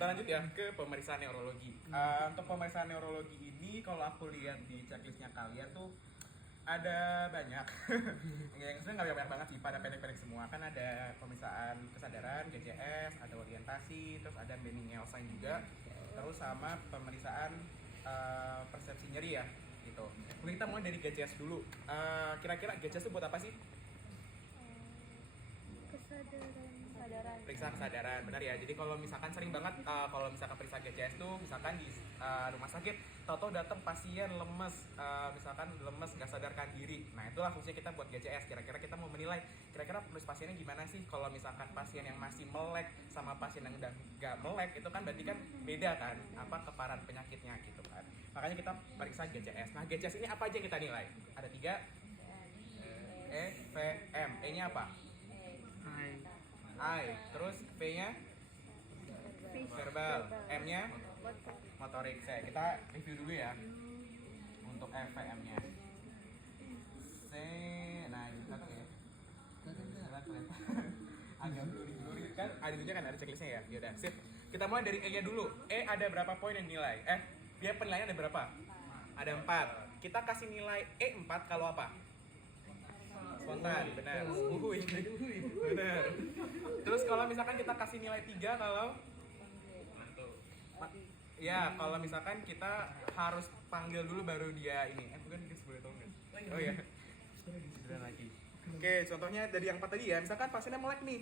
Kita lanjut ya ke pemeriksaan neurologi. Untuk pemeriksaan neurologi ini kalau aku lihat di checklistnya kalian tuh ada banyak. Yang sebenarnya nggak banyak banget sih, pada pendek-pendek semua. Kan ada pemeriksaan kesadaran, GCS, ada orientasi, terus ada Benning Nielsen juga, terus sama pemeriksaan persepsi nyeri ya, gitu. Mungkin kita mulai dari GCS dulu. Kira-kira GCS itu buat apa sih? Kesadaran. Periksa kesadaran, benar ya. Jadi kalau misalkan sering banget kalau misalkan periksa GCS tuh misalkan di rumah sakit tahu-tahu datang pasien lemes, misalkan lemes nggak sadarkan diri. Nah itulah fungsinya kita buat GCS. Kira-kira kita mau menilai kira-kira kondisi pasiennya gimana sih. Kalau misalkan pasien yang masih melek sama pasien yang udah nggak melek, itu kan berarti kan beda kan apa keparahan penyakitnya gitu kan. Makanya kita periksa GCS. Nah GCS ini apa aja yang kita nilai? Ada 3 E, V, M. E nya apa? I. Terus V-nya verbal, M-nya motorik. Kita review dulu ya untuk FVM-nya. Nah ini satu ya. Agak blurry kan, ada juga kan ada checklistnya ya. Yaudah, sip. Kita mulai dari E-nya dulu. E ada berapa poin yang nilai? Dia penilaian ada berapa? Ada 4. Kita kasih nilai E 4 kalau apa? Spontan, benar. Benar. Terus kalau misalkan kita kasih nilai 3 kalau ya, kalau misalkan kita harus panggil dulu baru dia ini. Bukan dia boleh tahu nggak? Oh iya. Lagi. Oke, contohnya dari yang 4 tadi ya. Misalkan pasiennya melek nih.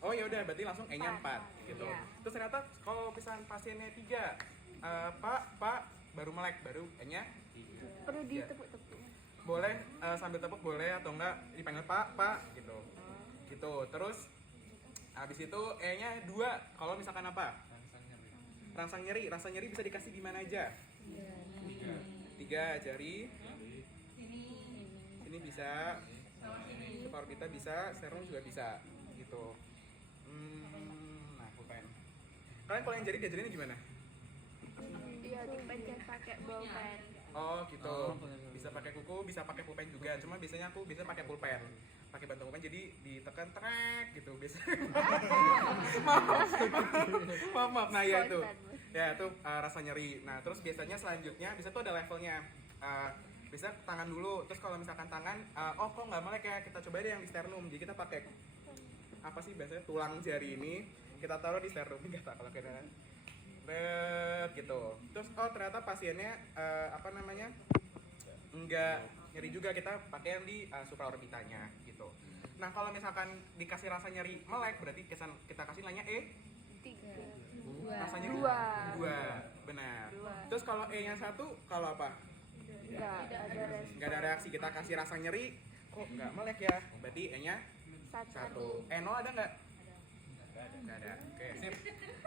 Oh ya udah, berarti langsung E-nya 4 gitu. Terus ternyata kalau misalkan pasiennya 3, Pak, baru melek, baru E-nya 3. Perlu ditepuk-tepuk. Boleh sambil tepuk boleh atau enggak dipanggil Pak gitu. Gitu. Terus habis itu E-nya 2. Kalau misalkan apa? Rangsang nyeri. Rasa nyeri bisa dikasih di mana aja? 3 jari. Ini bisa. Separuh kita bisa, serum juga bisa gitu. Nah, pulpen. Kalian kalau yang jari diajarinnya gimana? Iya, dipencet pakai bolpen. Oh gitu, bisa pakai kuku, bisa pakai pulpen juga. Cuma biasanya aku bisa pakai pulpen, pakai bantu pulpen. Jadi ditekan trek gitu biasa. maaf. Nah ya itu rasa nyeri. Nah terus biasanya selanjutnya bisa tuh ada levelnya. Bisa tangan dulu. Terus kalau misalkan tangan, kok nggak melek ya, kita coba deh yang di sternum. Jadi kita pakai apa sih biasanya tulang jari ini kita taruh di sternum. Nggak tahu kalau kena gitu. Terus ternyata pasiennya enggak nyeri juga, kita pakai yang di supraorbitanya gitu. Nah kalau misalkan dikasih rasa nyeri melek berarti kita kasih nilainya E 3. rasa nyeri 2. Benar. Terus kalau E nya 1 kalau apa? Enggak ada reaksi. Kita kasih rasa nyeri kok enggak melek ya, berarti E nya 1. E0 ada enggak? Nggak ada. Oke, sip.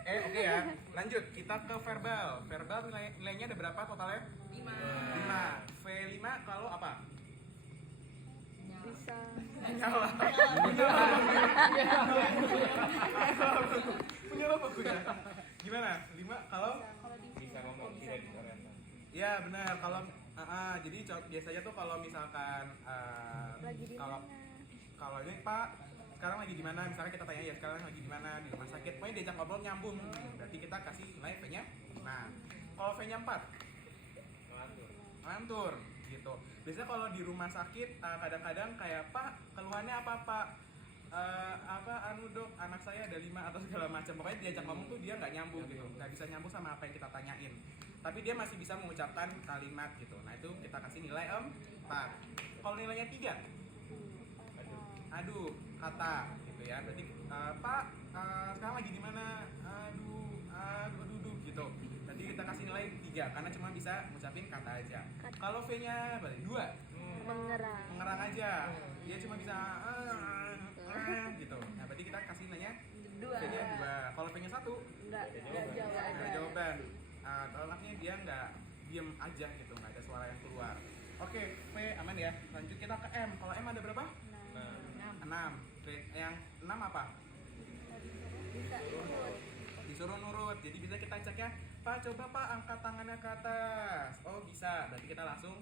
Oke ya. Lanjut, kita ke verbal. Verbal nilainya ada berapa totalnya? 5. V5 kalau apa? Bisa. Nyala. Menyala punya. Gimana? 5 kalau Bisa ngomong tidak diorientasi. ya benar. Kalau jadi biasanya tuh kalau misalkan Lagi di kalau mana? ini Pak sekarang lagi di mana, misalnya kita tanya ya sekarang lagi di mana, di rumah sakit, pokoknya diajak ngobrol nyambung, berarti kita kasih nilai V-nya. Nah kalau V-nya 4 ngantur gitu. Biasanya kalau di rumah sakit kadang-kadang kayak Pak keluhannya apa Pak, dok anak saya ada 5 atau segala macam, pokoknya diajak ngomong tuh dia nggak nyambung gitu, nggak bisa nyambung sama apa yang kita tanyain, tapi dia masih bisa mengucapkan kalimat gitu. Nah itu kita kasih nilai 4. Kalau nilainya 3, aduh kata gitu ya, berarti Pak sekarang lagi di mana, aduh gitu, berarti kita kasih nilai 3 karena cuma bisa ngucapin kata aja. Kalau V-nya berarti 2, mengerang aja, dia cuma bisa gitu. Nah berarti kita kasih nilainya V-nya 2. Kalau V-nya 1 Enggak jawaban. Kalau artinya dia nggak diem aja gitu, nggak ada suara yang keluar. Oke, V aman ya. Lanjut kita ke M. Kalau M ada berapa? 6. Yang 6 apa? Bisa ikut. Disuruh nurut. Jadi bisa kita cek ya, Pak coba Pak angkat tangannya ke atas. Oh bisa, berarti kita langsung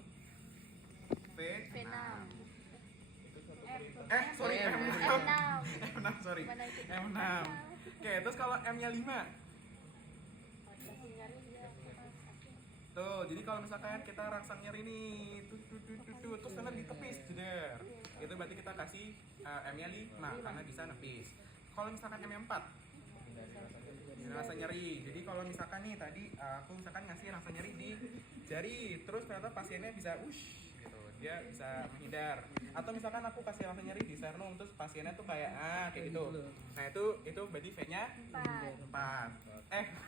V6. Sorry M6. M6 sorry. M6. Oke, terus kalau M-nya 5 Tuh, jadi kalau misalkan kita rangsang nyeri nih, terus karena ditepis, jeder. Itu berarti kita kasih M-nya 5 karena bisa nepis. Kalau misalkan M-nya 4, rasa nyeri. Jadi kalau misalkan nih tadi aku misalkan ngasih rasa nyeri di jari, terus ternyata pasiennya bisa gitu, dia bisa menghindar. Atau misalkan aku kasih rasa nyeri di sternum, terus pasiennya tuh kayak gitu. Nah itu berarti V-nya 4.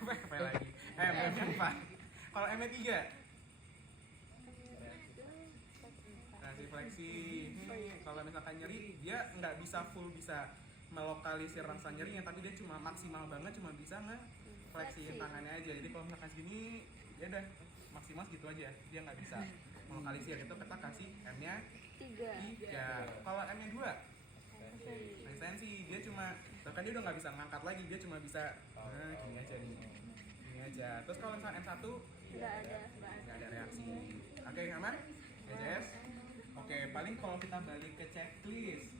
V lagi. M-nya 4. Kalau M-nya 3, kasih fleksi. Nih, kalau misalkan nyeri, dia nggak bisa full bisa melokalisir rasa nyerinya, tapi dia cuma maksimal banget, cuma bisa ngefleksiin tangannya aja. Jadi kalau misalkan segini, ya udah maksimal segitu aja, dia nggak bisa melokalisir. Itu kita kasih M-nya 3. Kalau M-nya 2, ekstensi, dia cuma, bahkan dia udah nggak bisa ngangkat lagi, dia cuma bisa gini aja nih, gini aja. Terus kalau misalkan M1, nggak ada reaksi. Oke, aman? GCS? Oke, paling kalau kita balik ke checklist,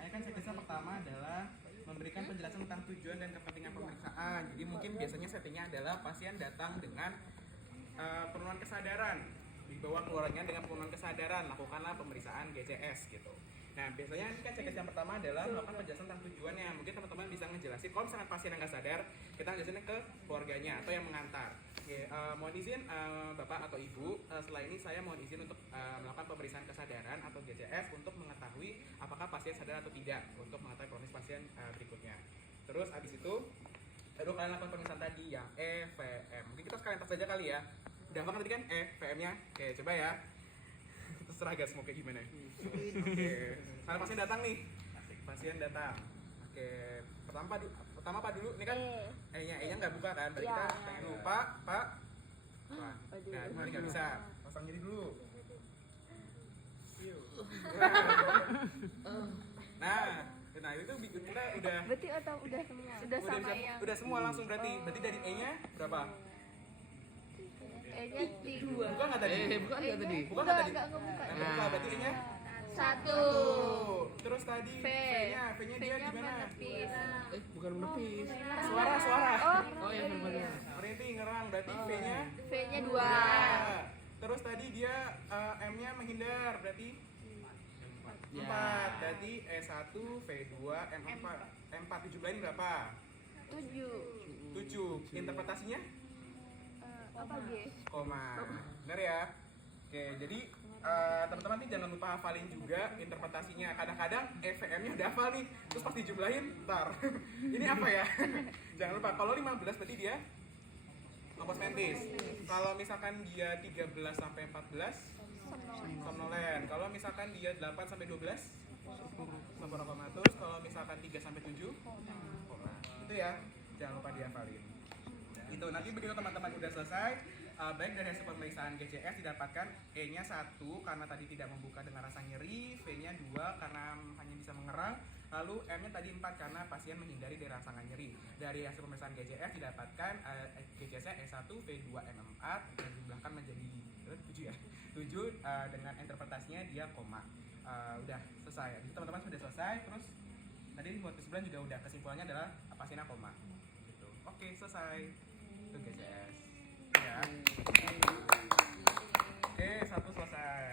ini kan checklistnya pertama adalah memberikan penjelasan tentang tujuan dan kepentingan pemeriksaan. Jadi mungkin biasanya settingnya adalah pasien datang dengan penurunan kesadaran, dibawa keluarnya dengan penurunan kesadaran, lakukanlah pemeriksaan GCS gitu. Nah, biasanya ini kan checklist yang pertama adalah melakukan penjelasan tentang tujuannya. Mungkin teman-teman bisa ngejelasin, kalau misalkan pasien yang nggak sadar, kita ngejelasinnya ke keluarganya atau yang mengantar. Oke, mohon izin Bapak atau Ibu, setelah ini saya mohon izin untuk melakukan pemeriksaan kesadaran atau GCS untuk mengetahui apakah pasien sadar atau tidak, untuk mengetahui kronis pasien berikutnya. Terus abis itu, baru kalian lakukan pemeriksaan tadi yang E, V, M. Mungkin kita sekalian tes aja kali ya. Udah apa tadi kan E, V, M-nya? Oke, coba ya. Terserah guys mau kayak gimana. Oke, kalau pasien datang nih, pasien datang. Oke, pertama apa dulu? Ini kan E-nya nggak buka kan? Berarti kita pengen lupa, Pak. Wah, nah ini nggak bisa. Pasang nyeri dulu. Nah itu kita udah. Berarti atau udah semua? Sudah sama yang Udah semua langsung berarti. Berarti dari E-nya berapa? E-nya 3. Buka nggak tadi? Bukan nggak tadi? Buka nggak tadi? Enggak ngebuka. Nah, buka berarti E-nya 1. Terus tadi V. V-nya dia gimana? Menepis. Bukan menepis. Suara. Oh ya benar. Berarti ngerang, berarti V-nya V-nya 2. 2. Terus tadi dia M-nya menghindar, berarti 4. Berarti E1, V2, M4. M4 17 berapa? 7. Interpretasinya? Apa G? Koma. Benar ya? Oke, jadi teman-teman nih jangan lupa hafalin juga interpretasinya. Kadang-kadang EVM-nya udah hafal nih, terus pas dijumlahin, ntar ini apa ya? Jangan lupa, kalau 15 berarti dia lopus mentis. Kalau misalkan dia 13 sampai 14, somnolen. Kalau misalkan dia 8 sampai 12, sempurna koma. Terus kalau misalkan 3 sampai 7, koma. Itu ya, jangan lupa dihafalin. Itu nanti begitu teman-teman udah selesai, baik dari hasil pemeriksaan GCS didapatkan E-nya 1 karena tadi tidak membuka dengan rasa nyeri, V-nya 2 karena hanya bisa mengerang, lalu M-nya tadi 4 karena pasien menghindari dari rasa nyeri. Dari hasil pemeriksaan GCS didapatkan GCS-nya E1, V2, M4 dan dijumlahkan menjadi 7 ya. 7 dengan interpretasinya dia koma. Udah selesai. Jadi teman-teman sudah selesai, terus tadi buat kesimpulan juga udah, kesimpulannya adalah pasiennya koma. Gitu. Oke, selesai. Itu GCS. Ya. Oke, 1 selesai.